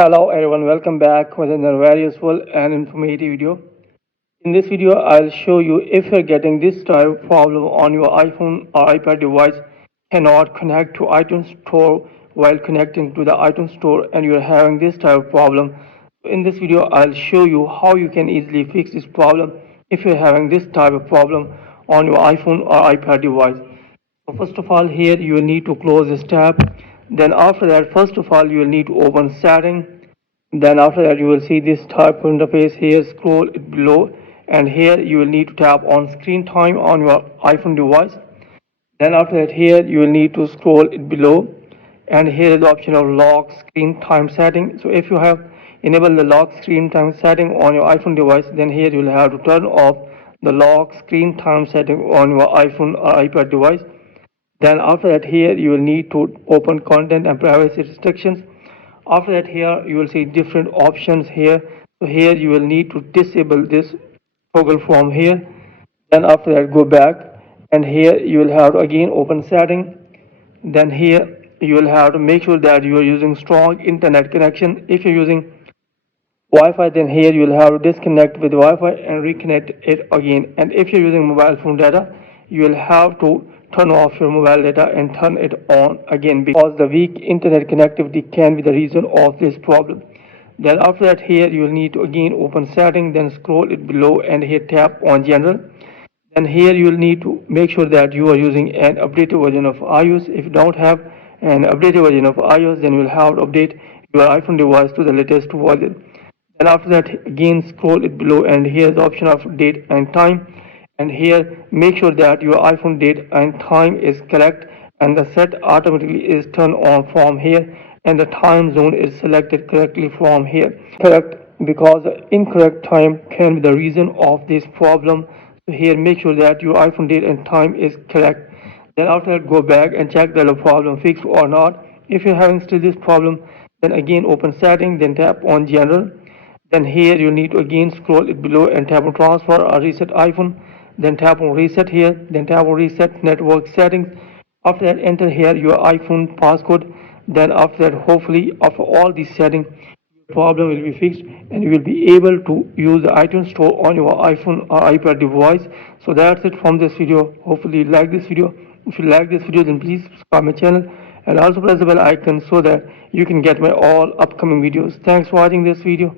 Hello everyone, welcome back with another very useful and informative video. In this video, I'll show you if you're getting this type of problem on your iPhone or iPad device, cannot connect to iTunes Store while connecting to the iTunes Store and you're having this type of problem. In this video, I'll show you how you can easily fix this problem if you're having this type of problem on your iPhone or iPad device. So first of all, here you will need to close this tab. Then after that, first of all, you will need to open setting. Then after that, you will see this type of interface here. Scroll it below, and here you will need to tap on screen time on your iPhone device. Then after that, here you will need to scroll it below, and here is the option of lock screen time setting. So if you have enabled the lock screen time setting on your iPhone device, then here you will have to turn off the lock screen time setting on your iPhone or iPad device. Then after that, here you will need to open content and privacy restrictions. After that, here you will see different options here. So here you will need to disable this toggle from here. Then after that, go back, and here you will have to again open setting. Then here you will have to make sure that you are using strong internet connection. If you're using Wi-Fi, then here you will have to disconnect with Wi-Fi and reconnect it again. And if you're using mobile phone data, you will have to turn off your mobile data and turn it on again, because the weak internet connectivity can be the reason of this problem. Then after that, here you will need to again open setting, then scroll it below and here tap on general. Then here you will need to make sure that you are using an updated version of iOS. If you don't have an updated version of iOS, then you will have to update your iPhone device to the latest version. Then after that, again scroll it below, and here is the option of date and time. And here make sure that your iPhone date and time is correct, and the set automatically is turned on from here, and the time zone is selected correctly from here. Correct, because the incorrect time can be the reason of this problem. So here make sure that your iPhone date and time is correct. Then after that, go back and check that the problem fixed or not. If you're having still this problem, then again open setting, then tap on general. Then here you need to again scroll it below and tap on transfer or reset iPhone. Then tap on reset here. Then tap on reset network settings. After that, enter here your iPhone passcode. Then after that, hopefully after all these settings, your problem will be fixed and you will be able to use the iTunes store on your iPhone or iPad device. So that's it from this video. Hopefully you like this video. If you like this video, then please subscribe my channel and also press the bell icon so that you can get my all upcoming videos. Thanks for watching this video.